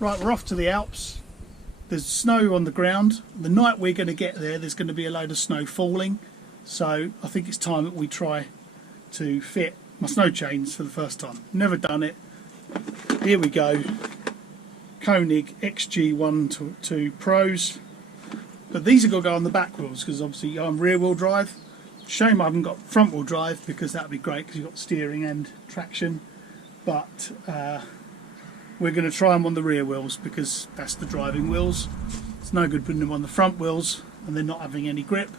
Right, we're off to the Alps. There's snow on the ground. The night we're going to get there, there's going to be a load of snow falling. So I think it's time that we try to fit my snow chains for the first time. Never done it. Here we go. Koenig XG122 Pros. But these are going to go on the back wheels because obviously I'm rear wheel drive. Shame I haven't got front wheel drive because that would be great because you've got steering and traction. But we're going to try them on the rear wheels because that's the driving wheels. It's no good putting them on the front wheels and they're not having any grip.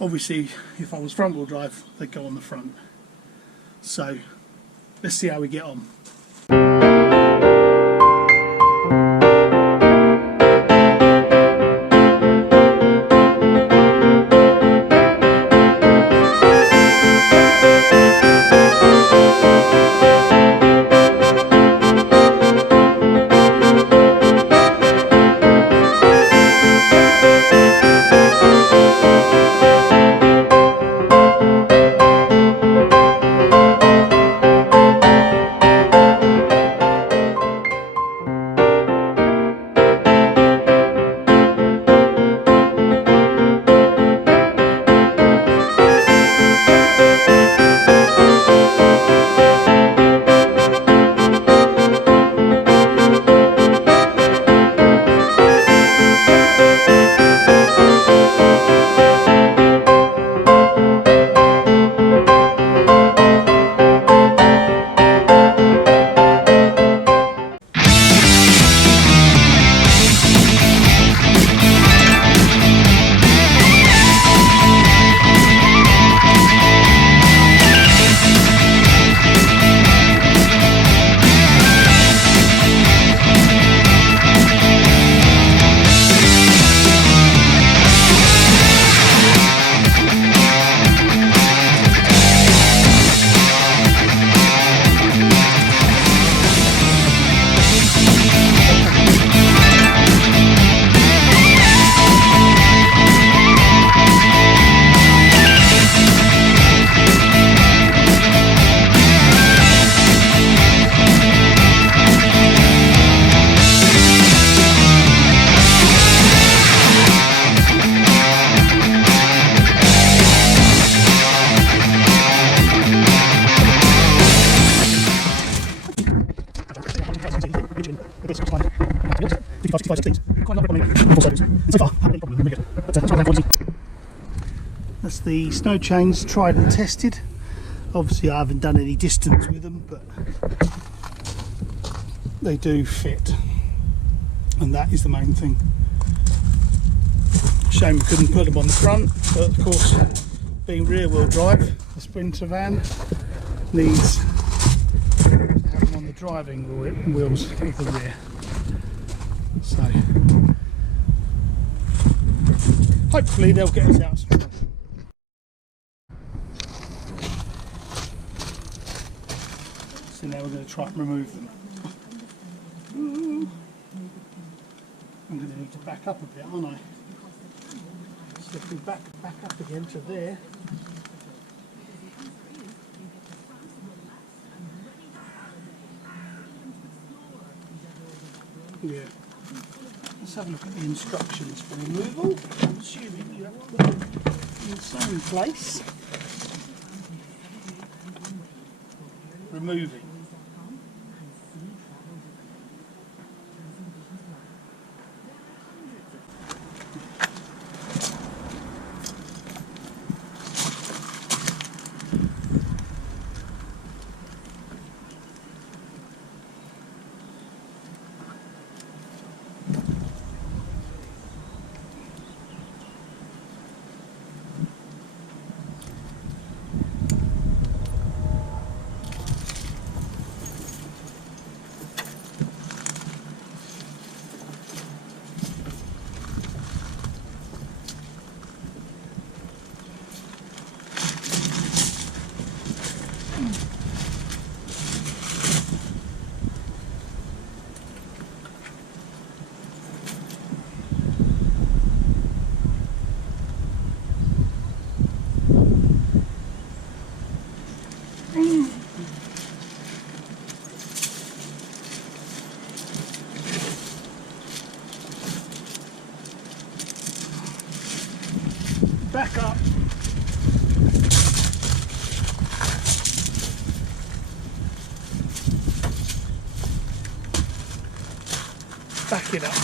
Obviously, if I was front wheel drive, they'd go on the front. So, let's see how we get on. That's the snow chains, tried and tested. Obviously I haven't done any distance with them, but they do fit, and that is the main thing. Shame we couldn't put them on the front, but of course, being rear wheel drive, the sprintervan needs to have them on the driving wheels of the rear. So hopefully they'll get us out some. So now we're going to try and remove them. I'm going to need to back up a bit, aren't I? So if we back up again to there. Yeah. Let's have a look at the instructions for removal. I'm assuming you have to put them in the same place. Removing. back up. Back it up.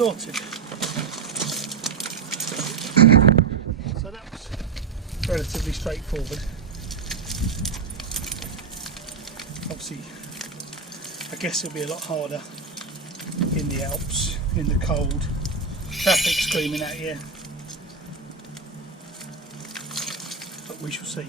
Sorted. So that was relatively straightforward. Obviously, I guess it'll be a lot harder in the Alps, in the cold, traffic screaming at you, but we shall see.